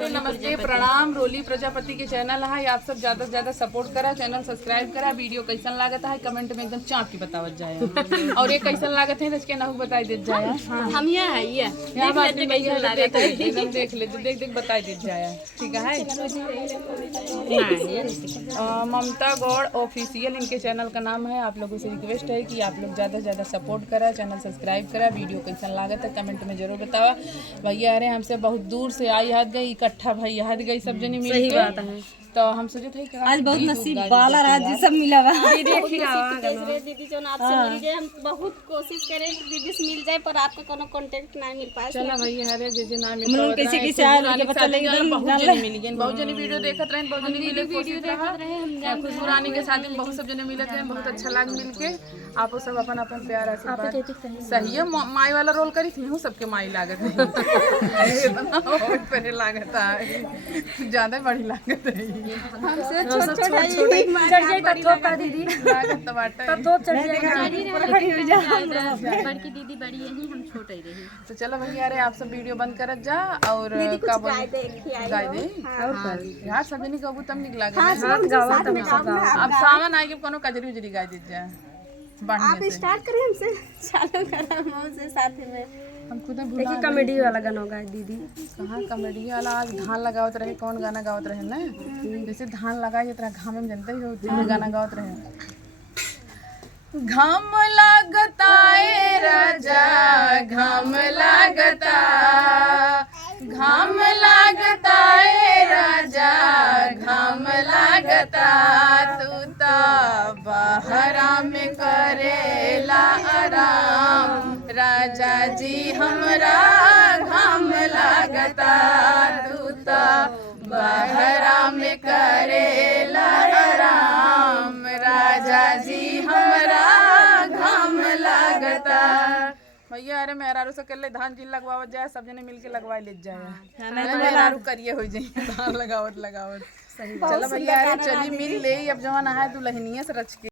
नमस्ते प्रणाम। रोली प्रजापति के चैनल है, आप सब ज्यादा से ज्यादा सपोर्ट करा, चैनल सब्सक्राइब करा। वीडियो कैसन लागत है कमेंट में एकदम चाप की बतावत जाए और ये कैसन लागत है इसके नाम बताई देत जाए। हम यहाँ बात नहीं भैया एकदम देख ले देख बताई देत जाए। ठीक है ममता गौड़ ऑफिशियल इनके चैनल का नाम है। आप लोगों से रिक्वेस्ट है कि आप लोग ज़्यादा से ज़्यादा सपोर्ट करा, चैनल सब्सक्राइब करा। वीडियो कैसा लागत है कमेंट में जरूर बतावा। भैया अरे हमसे बहुत दूर से आई हाथ गई, इकट्ठा भाई हाथ गई, सब जने मिल के। तो हम सोचे थे आज बहुत नसीब वाला राजी सब मिला बा। दीदी जो आपसे मिल गए, हम बहुत कोशिश करें कि दीदी से मिल जाए पर आपका कोनो कांटेक्ट ना मिल पाए। चला भैया हरे जे ना मिल हम लोग कैसे कैसे आए लेके पता लग एकदम बहुत जने मिल गए, बहुत जने वीडियो देखत रहे, बहुत जने मिले वीडियो देखत रहे। खुशबू रानी के शादी में बहुत सब जने मिलत रहे, बहुत अच्छा लाग मिल के। आप सब अपन अपन प्यार आशीर्वाद सही है। माई वाला रोल करी थी, हूं सबके माई लागत है इतना बहुत पहले लागत है, ज्यादा बड़ी लागत है। हमसे छोटा दीदी लागत तो बाटे बड़की दीदी बड़ी यही, हम छोटे ही रही। तो चलो भैया अरे आप सब वीडियो बंद करत जा और का गाय दे यार सब नहीं कहबू तब निक लागे। अब सावन आगे कोनो कजरी उजरी गाय दे जा आप स्टार्ट करें, हमसे चालू करा हमसे साथ में। हम खुद भूला कॉमेडी वाला गाना गाए दीदी। कहाँ कॉमेडी वाला आज धान लगावत रहे, कौन गाना गावत रहे ना, जैसे धान लगाए जितना घाम में जनता ही हो गाना गावत रहे। घाम लागता ए राजा घाम लागता, घाम लागता ए राजा घाम लागता, तू ता बहरा में करेला आराम, राजा जी हमरा घाम लागता, तू ता बहरा में करेला आराम, राजा जी हमरा घाम लागता। भैया अरे मेहरारू से कर धान जी लगवावत जाए, सब जने मिल के लगवाए ले जाए। मेहरारू करिए हो जाए धान लगावत लगावत। चलो भैया अरे चली मिल ले, अब जवान आया दुल्हनिया से रच के।